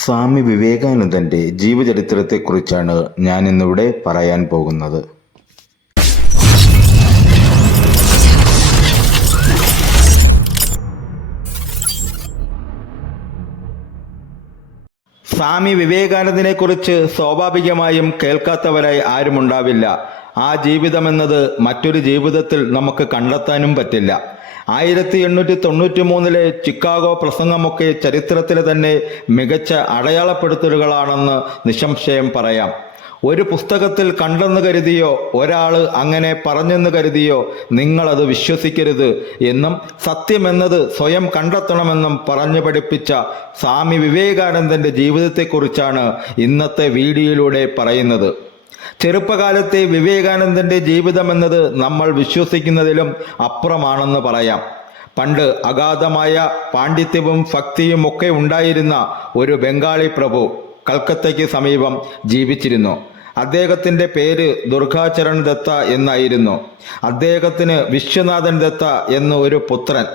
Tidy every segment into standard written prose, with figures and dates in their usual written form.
സ്വാമി വിവേകാനന്ദൻ്റെ ജീവചരിത്രത്തെക്കുറിച്ചാണ് ഞാനിന്നിവിടെ പറയാൻ പോകുന്നത്. സ്വാമി വിവേകാനന്ദനെക്കുറിച്ച് സ്വാഭാവികമായും കേൾക്കാത്തവരായി ആരുമുണ്ടാവില്ല. ആ ജീവിതമെന്നത് മറ്റൊരു ജീവിതത്തിൽ നമുക്ക് കണ്ടെത്താനും പറ്റില്ല. 1893 ചിക്കാഗോ പ്രസംഗമൊക്കെ ചരിത്രത്തിലെ തന്നെ മികച്ച അടയാളപ്പെടുത്തലുകളാണെന്ന് നിസ്സംശയം പറയാം. ഒരു പുസ്തകത്തിൽ കണ്ടെന്ന് കരുതിയോ ഒരാൾ അങ്ങനെ പറഞ്ഞെന്ന് കരുതിയോ നിങ്ങളത് വിശ്വസിക്കരുത് എന്നും സത്യമെന്നത് സ്വയം കണ്ടെത്തണമെന്നും പറഞ്ഞു പഠിപ്പിച്ച സ്വാമി വിവേകാനന്ദൻ്റെ ജീവിതത്തെക്കുറിച്ചാണ് ഇന്നത്തെ വീഡിയോയിലൂടെ പറയുന്നത്. ചെറുപ്പകാലത്തെ വിവേകാനന്ദൻ്റെ ജീവിതമെന്നത് നമ്മൾ വിശ്വസിക്കുന്നതിലും അപ്പുറമാണെന്ന് പറയാം. പണ്ട് അഗാധമായ പാണ്ഡിത്യവും ഭക്തിയും ഒക്കെ ഉണ്ടായിരുന്ന ഒരു ബംഗാളി പ്രഭു കൽക്കത്തയ്ക്ക് സമീപം ജീവിച്ചിരുന്നു. അദ്ദേഹത്തിൻ്റെ പേര് ദുർഗാചരൺ ദത്ത എന്നായിരുന്നു. അദ്ദേഹത്തിന് വിശ്വനാഥൻ ദത്ത എന്ന ഒരു പുത്രൻ.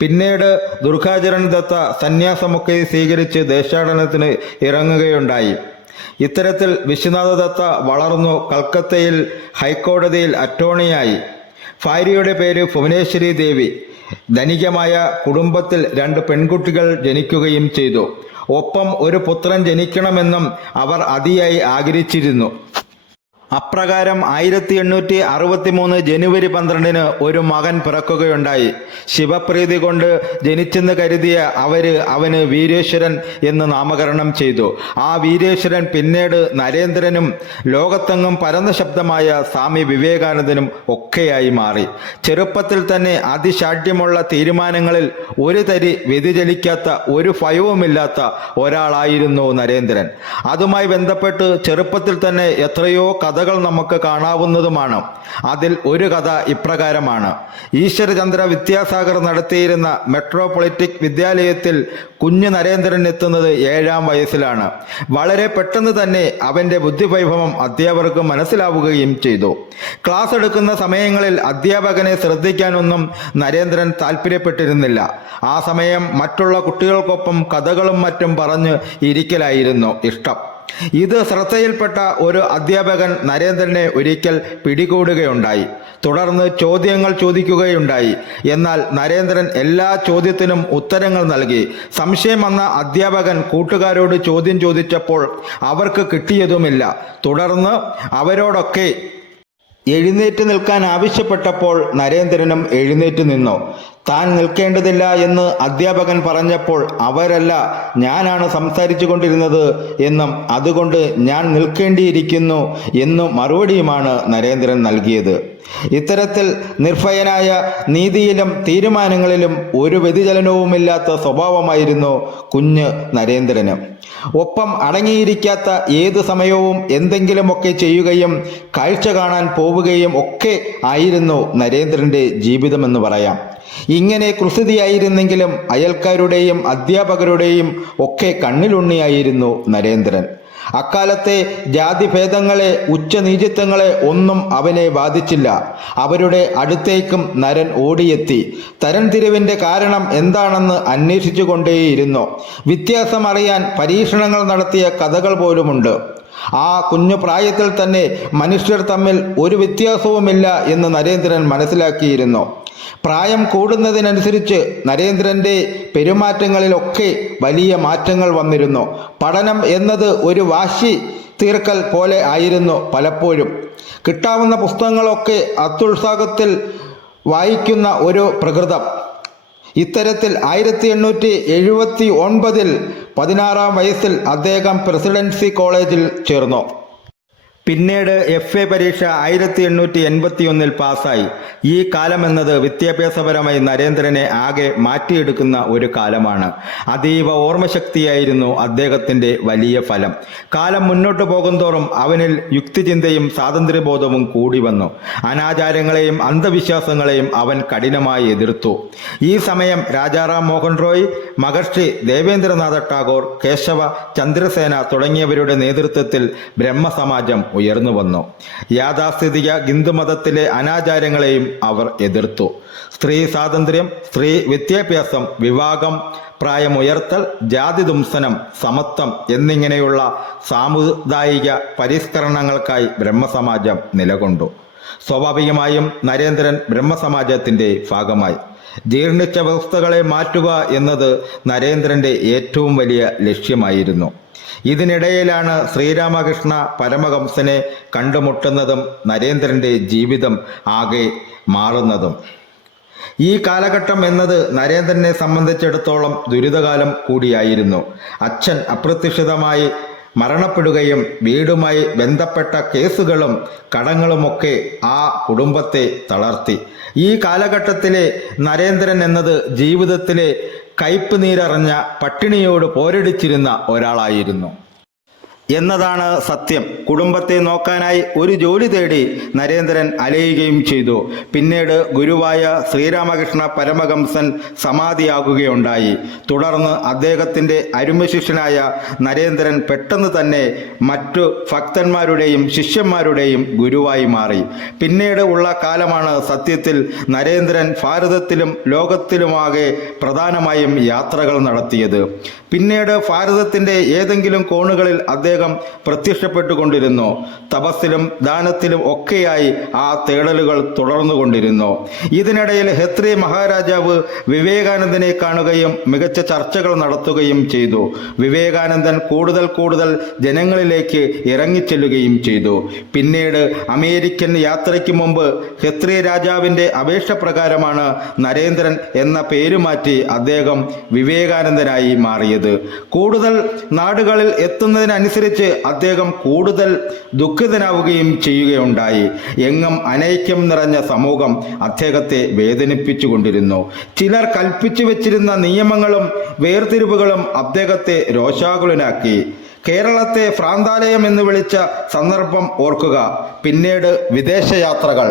പിന്നീട് ദുർഗാചരൺ ദത്ത സന്യാസമൊക്കെ സ്വീകരിച്ച് ദേശാടനത്തിന് ഇറങ്ങുകയുണ്ടായി. ഇത്തരത്തിൽ വിശ്വനാഥ ദത്ത വളർന്നു കൽക്കത്തയിൽ ഹൈക്കോടതിയിൽ അറ്റോർണിയായി. ഭാര്യയുടെ പേര് ഭുവനേശ്വരി ദേവി. ധനികമായ കുടുംബത്തിൽ 2 പെൺകുട്ടികൾ ജനിക്കുകയും ചെയ്തു. ഒപ്പം ഒരു പുത്രൻ ജനിക്കണമെന്നും അവർ അതിയായി ആഗ്രഹിച്ചിരുന്നു. അപ്രകാരം 1863 ജനുവരി 12 ഒരു മകൻ പിറക്കുകയുണ്ടായി. ശിവപ്രീതി കൊണ്ട് ജനിച്ചെന്ന് കരുതിയ അവന് വീരേശ്വരൻ എന്ന് നാമകരണം ചെയ്തു. ആ വീരേശ്വരൻ പിന്നീട് നരേന്ദ്രനും ലോകത്തെങ്ങും പരന്ന ശബ്ദമായ സ്വാമി വിവേകാനന്ദനും ഒക്കെയായി മാറി. ചെറുപ്പത്തിൽ തന്നെ അതിശാഠ്യമുള്ള തീരുമാനങ്ങളിൽ ഒരു തരി വ്യതിചലിക്കാത്ത, ഒരു ഭയവുമില്ലാത്ത ഒരാളായിരുന്നു നരേന്ദ്രൻ. അതുമായി ബന്ധപ്പെട്ട് ചെറുപ്പത്തിൽ തന്നെ എത്രയോ കഥകൾ നമുക്ക് കാണാവുന്നതുമാണ്. അതിൽ ഒരു കഥ ഇപ്രകാരമാണ്. ഈശ്വരചന്ദ്ര വിദ്യാസാഗർ നടത്തിയിരുന്ന മെട്രോപൊളിറ്റിക് വിദ്യാലയത്തിൽ കുഞ്ഞു നരേന്ദ്രൻ എത്തുന്നത് 7ാം വയസ്സിലാണ്. വളരെ പെട്ടെന്ന് തന്നെ അവൻ്റെ ബുദ്ധിവൈഭവം അധ്യാപകർക്ക് മനസ്സിലാവുകയും ചെയ്തു. ക്ലാസ് എടുക്കുന്ന സമയങ്ങളിൽ അധ്യാപകനെ ശ്രദ്ധിക്കാനൊന്നും നരേന്ദ്രൻ താല്പര്യപ്പെട്ടിരുന്നില്ല. ആ സമയം മറ്റുള്ള കുട്ടികൾക്കൊപ്പം കഥകളും മറ്റും പറഞ്ഞ് ഇരിക്കലായിരുന്നു ഇഷ്ടം. ഇത് ശ്രദ്ധയിൽപ്പെട്ട ഒരു അധ്യാപകൻ നരേന്ദ്രനെ ഒരിക്കൽ പിടികൂടുകയുണ്ടായി. തുടർന്ന് ചോദ്യങ്ങൾ ചോദിക്കുകയുണ്ടായി. എന്നാൽ നരേന്ദ്രൻ എല്ലാ ചോദ്യത്തിനും ഉത്തരങ്ങൾ നൽകി. സംശയം വന്ന അധ്യാപകൻ കൂട്ടുകാരോട് ചോദ്യം ചോദിച്ചപ്പോൾ അവർക്ക് കിട്ടിയതുമില്ല. തുടർന്ന് അവരോടൊക്കെ എഴുന്നേറ്റ് നിൽക്കാൻ ആവശ്യപ്പെട്ടപ്പോൾ നരേന്ദ്രനും എഴുന്നേറ്റ് നിന്നു. താൻ നിൽക്കേണ്ടതില്ല എന്ന് അധ്യാപകൻ പറഞ്ഞപ്പോൾ അവരല്ല, ഞാനാണ് സംസാരിച്ചു കൊണ്ടിരുന്നത് എന്നും അതുകൊണ്ട് ഞാൻ നിൽക്കേണ്ടിയിരിക്കുന്നു എന്നും മറുപടിയുമാണ് നരേന്ദ്രൻ നൽകിയത്. ഇത്തരത്തിൽ നിർഭയനായ നീതിയിലും തീരുമാനങ്ങളിലും ഒരു വ്യതിചലനവുമില്ലാത്ത സ്വഭാവമായിരുന്നു കുഞ്ഞ് നരേന്ദ്രന്. ഒപ്പം അടങ്ങിയിരിക്കാത്ത ഏത് സമയവും എന്തെങ്കിലുമൊക്കെ ചെയ്യുകയും കാഴ്ച കാണാൻ പോവുകയും ഒക്കെ ആയിരുന്നു നരേന്ദ്രൻ്റെ ജീവിതമെന്ന് പറയാം. ഇങ്ങനെ കുസൃതിയായിരുന്നെങ്കിലും അയൽക്കാരുടെയും അധ്യാപകരുടെയും ഒക്കെ കണ്ണിലുണ്ണിയായിരുന്നു നരേന്ദ്രൻ. അക്കാലത്തെ ജാതിഭേദങ്ങളെ, ഉച്ചനീചത്വങ്ങളെ ഒന്നും അവനെ ബാധിച്ചില്ല. അവരുടെ അടുത്തേക്കും നരൻ ഓടിയെത്തി. തരംതിരിവിൻ്റെ കാരണം എന്താണെന്ന് അന്വേഷിച്ചു കൊണ്ടേയിരുന്നു. വ്യത്യാസം അറിയാൻ പരീക്ഷണങ്ങൾ നടത്തിയ കഥകൾ പോലുമുണ്ട്. ആ കുഞ്ഞു പ്രായത്തിൽ തന്നെ മനുഷ്യർ തമ്മിൽ ഒരു വ്യത്യാസവുമില്ല എന്ന് നരേന്ദ്രൻ മനസ്സിലാക്കിയിരുന്നു. പ്രായം കൂടുന്നതിനനുസരിച്ച് നരേന്ദ്രൻ്റെ പെരുമാറ്റങ്ങളിലൊക്കെ വലിയ മാറ്റങ്ങൾ വന്നിരുന്നു. പഠനം എന്നത് ഒരു വാശി തീർക്കൽ പോലെ ആയിരുന്നു പലപ്പോഴും. കിട്ടാവുന്ന പുസ്തകങ്ങളൊക്കെ അത്യുത്സാഹത്തിൽ വായിക്കുന്ന ഒരു പ്രകൃതം. ഇത്തരത്തിൽ 1879 16ാം വയസ്സിൽ അദ്ദേഹം പ്രസിഡൻസി കോളേജിൽ ചേർന്നു. പിന്നീട് FA പരീക്ഷ 1881 പാസ്സായി. ഈ കാലമെന്നത് വിദ്യാഭ്യാസപരമായി നരേന്ദ്രനെ ആകെ മാറ്റിയെടുക്കുന്ന ഒരു കാലമാണ്. അതീവ ഓർമ്മശക്തിയായിരുന്നു അദ്ദേഹത്തിൻ്റെ വലിയ ഫലം. കാലം മുന്നോട്ട് പോകുന്തോറും അവനിൽ യുക്തിചിന്തയും സ്വാതന്ത്ര്യബോധവും കൂടി വന്നു. അനാചാരങ്ങളെയും അന്ധവിശ്വാസങ്ങളെയും അവൻ കഠിനമായി എതിർത്തു. ഈ സമയം രാജാറാം മോഹൻ റോയ്, മഹർഷി ദേവേന്ദ്രനാഥ ടാഗോർ, കേശവ ചന്ദ്രസേന തുടങ്ങിയവരുടെ നേതൃത്വത്തിൽ ബ്രഹ്മസമാജം ഉയർന്നു വന്നു. യാഥാസ്ഥിതിക ഹിന്ദുമതത്തിലെ അനാചാരങ്ങളെയും അവർ എതിർത്തു. സ്ത്രീ സ്വാതന്ത്ര്യം, സ്ത്രീ വിദ്യാഭ്യാസം, വിവാഹം, പ്രായമുയർത്തൽ, ജാതിദുംസനം, സമത്വം എന്നിങ്ങനെയുള്ള സാമുദായിക പരിഷ്കരണങ്ങൾക്കായി ബ്രഹ്മസമാജം നിലകൊണ്ടു. സ്വാഭാവികമായും നരേന്ദ്രൻ ബ്രഹ്മസമാജത്തിൻ്റെ ഭാഗമായി. ജീർണിച്ച വ്യവസ്ഥകളെ മാറ്റുക എന്നത് നരേന്ദ്രൻ്റെ ഏറ്റവും വലിയ ലക്ഷ്യമായിരുന്നു. ഇതിനിടയിലാണ് ശ്രീരാമകൃഷ്ണ പരമഹംസനെ കണ്ടുമുട്ടുന്നതും നരേന്ദ്രൻ്റെ ജീവിതം ആകെ മാറുന്നതും. ഈ കാലഘട്ടം എന്നത് നരേന്ദ്രനെ സംബന്ധിച്ചിടത്തോളം ദുരിതകാലം കൂടിയായിരുന്നു. അച്ഛൻ അപ്രതീക്ഷിതമായി മരണപ്പെടുകയും വീടുമായി ബന്ധപ്പെട്ട കേസുകളും കടങ്ങളുമൊക്കെ ആ കുടുംബത്തെ തളർത്തി. ഈ കാലഘട്ടത്തിലെ നരേന്ദ്രൻ എന്നത് ജീവിതത്തിലെ കയ്പ് നീരറിഞ്ഞ പട്ടിണിയോട് പോരടിച്ചിരുന്ന ഒരാളായിരുന്നു എന്നതാണ് സത്യം. കുടുംബത്തെ നോക്കാനായി ഒരു ജോലി തേടി നരേന്ദ്രൻ അലയുകയും ചെയ്തു. പിന്നീട് ഗുരുവായ ശ്രീരാമകൃഷ്ണ പരമഹംസൻ സമാധിയാകുകയുണ്ടായി. തുടർന്ന് അദ്ദേഹത്തിൻ്റെ അരുമശിഷ്യനായ നരേന്ദ്രൻ പെട്ടെന്ന് തന്നെ മറ്റു ഭക്തന്മാരുടെയും ശിഷ്യന്മാരുടെയും ഗുരുവായി മാറി. പിന്നീട് ഉള്ള കാലമാണ് സത്യത്തിൽ നരേന്ദ്രൻ ഭാരതത്തിലും ലോകത്തിലുമാകെ പ്രധാനമായും യാത്രകൾ നടത്തിയത്. പിന്നീട് ഭാരതത്തിൻ്റെ ഏതെങ്കിലും കോണുകളിൽ അദ്ദേഹം പ്രത്യക്ഷപ്പെട്ടുകൊണ്ടിരുന്നു. തപസ്സിലും ദാനത്തിലും ഒക്കെയായി ആ തേടലുകൾ തുടർന്നുകൊണ്ടിരുന്നു. ഇതിനിടയിൽ ഹെത്രി മഹാരാജാവ് വിവേകാനന്ദനെ കാണുകയും മികച്ച ചർച്ചകൾ നടത്തുകയും ചെയ്തു. വിവേകാനന്ദൻ കൂടുതൽ ജനങ്ങളിലേക്ക് ഇറങ്ങിച്ചെല്ലുകയും ചെയ്തു. പിന്നീട് അമേരിക്കൻ യാത്രയ്ക്ക് മുമ്പ് ഹെത്രി രാജാവിൻ്റെ അപേക്ഷ പ്രകാരമാണ് നരേന്ദ്രൻ എന്ന പേരുമാറ്റി അദ്ദേഹം വിവേകാനന്ദനായി മാറിയത്. കൂടുതൽ നാടുകളിൽ എത്തുന്നതിനനുസരിച്ച് അദ്ദേഹം കൂടുതൽ ദുഃഖിതനാവുകയും ചെയ്യുകയുണ്ടായി. എങ്ങും അനൈക്യം നിറഞ്ഞ സമൂഹം അദ്ദേഹത്തെ വേദനിപ്പിച്ചുകൊണ്ടിരുന്നു. ചിലർ കൽപ്പിച്ചു വെച്ചിരുന്ന നിയമങ്ങളും വേർതിരിവുകളും അദ്ദേഹത്തെ രോഷാകുലനാക്കി. കേരളത്തെ ഭ്രാന്താലയം എന്ന് വിളിച്ച സന്ദർഭം ഓർക്കുക. പിന്നീട് വിദേശയാത്രകൾ.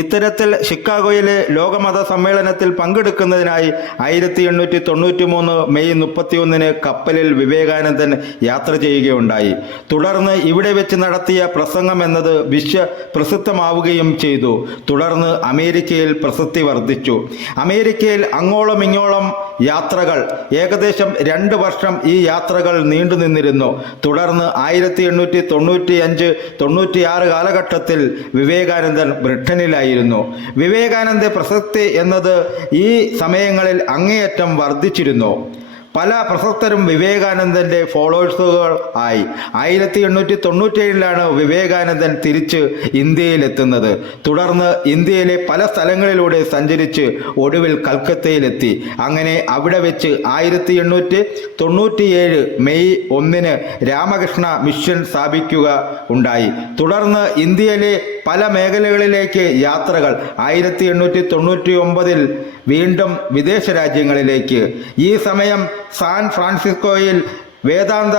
ഇത്തരത്തിൽ ഷിക്കാഗോയിലെ ലോകമത സമ്മേളനത്തിൽ പങ്കെടുക്കുന്നതിനായി 1893 മെയ് 31 കപ്പലിൽ വിവേകാനന്ദൻ യാത്ര ചെയ്യുകയുണ്ടായി. തുടർന്ന് ഇവിടെ വെച്ച് നടത്തിയ പ്രസംഗം എന്നത് വിശ്വപ്രസിദ്ധമാവുകയും ചെയ്തു. തുടർന്ന് അമേരിക്കയിൽ പ്രസിദ്ധി വർദ്ധിച്ചു. അമേരിക്കയിൽ അങ്ങോളം ഇങ്ങോളം യാത്രകൾ. ഏകദേശം 2 വർഷം ഈ യാത്രകൾ നീണ്ടു നിന്നിരുന്നു. തുടർന്ന് 1895-96 കാലഘട്ടത്തിൽ വിവേകാനന്ദൻ ബ്രിട്ടനിലായിരുന്നു. വിവേകാനന്ദ പ്രസക്തി എന്നത് ഈ സമയങ്ങളിൽ അങ്ങേയറ്റം വർദ്ധിച്ചിരുന്നു. പല പ്രശസ്തരും വിവേകാനന്ദൻ്റെ ഫോളോവേഴ്സുകൾ ആയി. 1897 വിവേകാനന്ദൻ തിരിച്ച് ഇന്ത്യയിലെത്തുന്നത്. തുടർന്ന് ഇന്ത്യയിലെ പല സ്ഥലങ്ങളിലൂടെ സഞ്ചരിച്ച് ഒടുവിൽ കൽക്കത്തയിലെത്തി. അങ്ങനെ അവിടെ വെച്ച് 1897 മെയ് 1 രാമകൃഷ്ണ മിഷൻ സ്ഥാപിക്കുക ഉണ്ടായി. തുടർന്ന് ഇന്ത്യയിലെ പല മേഖലകളിലേക്ക് യാത്രകൾ. 1899 വീണ്ടും വിദേശ രാജ്യങ്ങളിലേക്ക്. ഈ സമയം സാൻ ഫ്രാൻസിസ്കോയിൽ വേദാന്ത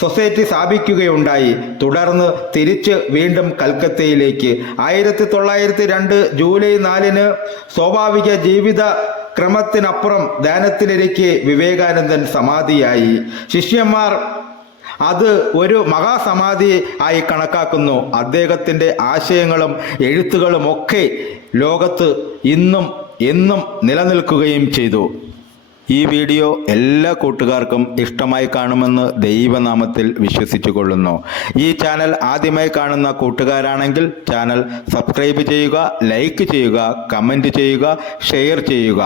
സൊസൈറ്റി സ്ഥാപിക്കുകയുണ്ടായി. തുടർന്ന് തിരിച്ച് വീണ്ടും കൽക്കത്തയിലേക്ക്. 1902 ജൂലൈ 4 സ്വാഭാവിക ജീവിത ക്രമത്തിനപ്പുറം ധ്യാനത്തിലിരിക്കെ വിവേകാനന്ദൻ സമാധിയായി. ശിഷ്യന്മാർ അത് ഒരു മഹാസമാധി ആയി കണക്കാക്കുന്നു. അദ്ദേഹത്തിൻ്റെ ആശയങ്ങളും എഴുത്തുകളും ഒക്കെ ലോകത്ത് ഇന്നും എന്നും നിലനിൽക്കുകയും ചെയ്തു. ഈ വീഡിയോ എല്ലാ കൂട്ടുകാർക്കും ഇഷ്ടമായി കാണുമെന്ന് ദൈവനാമത്തിൽ വിശ്വസിച്ചു കൊള്ളുന്നു. ഈ ചാനൽ ആദ്യമായി കാണുന്ന കൂട്ടുകാരാണെങ്കിൽ ചാനൽ സബ്സ്ക്രൈബ് ചെയ്യുക, ലൈക്ക് ചെയ്യുക, കമൻറ്റ് ചെയ്യുക, ഷെയർ ചെയ്യുക.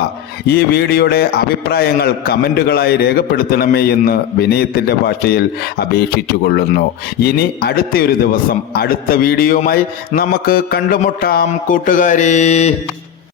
ഈ വീഡിയോയുടെ അഭിപ്രായങ്ങൾ കമൻറ്റുകളായി രേഖപ്പെടുത്തണമേ എന്ന് വിനയത്തിൻ്റെ ഭാഷയിൽ അപേക്ഷിച്ചു കൊള്ളുന്നു. ഇനി അടുത്തൊരു ദിവസം അടുത്ത വീഡിയോയുമായി നമുക്ക് കണ്ടുമുട്ടാം കൂട്ടുകാരെ.